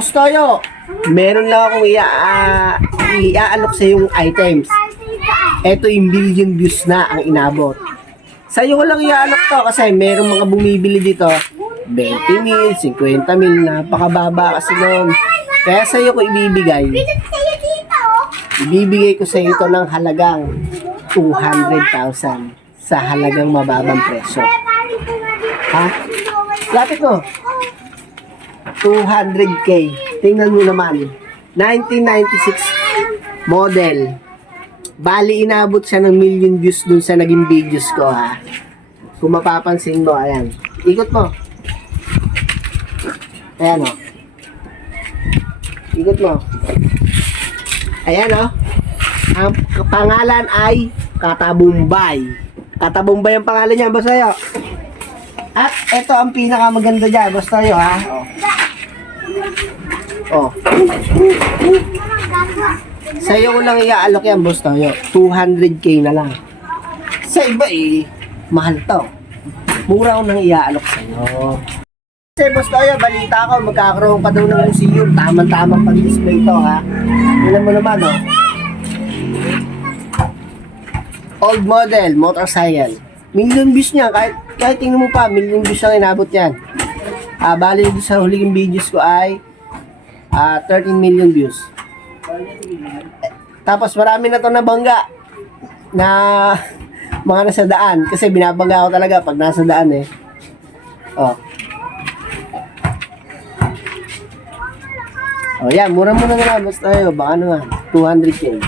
Ostoyo, meron lang akong i-aalok sa yung items. Ito yung million views na ang inabot. Sa'yo ko lang i-aalok to kasi meron mga bumibili dito. 20 mil, 50 mil, napakababa kasi noon. Kaya sa'yo ko ibibigay. Ibibigay ko sa ito ng halagang 200,000 sa halagang mababang presyo. Ha? Lapit mo. 200k. Tingnan mo naman. 1996 model. Bali, inabot siya ng million views dun sa naging videos ko, ha. Kung mapapansin mo, ayan. Ikot mo. Ayan, o. Ikot mo. Ayan, o. Ang pangalan ay Katabumbay. Katabumbay ang pangalan niya, basta yun. At ito ang pinakamaganda dyan, basta yun, ha. Oh. Sa'yo ko lang i-aalok yan, boss tayo. 200k na lang. Sa iba mahal to. Mura ko nang i-aalok sa'yo. Kasi boss tayo, balita ko, magkakaroon pa daw ng museum. Tamang-tamang pag-display to, ha. Tignan mo naman, oh. Old model, motorcycle. Million views niya, kahit tingnan mo pa, million views ang inabot yan. Bali doon sa huling videos ko ay 13 million views. Tapos marami na to nabangga na mga nasa daan kasi binabangga ako talaga pag nasa daan eh. Oh. Oh, yan, mura-mura na lang basta tayo, baka naman 200k.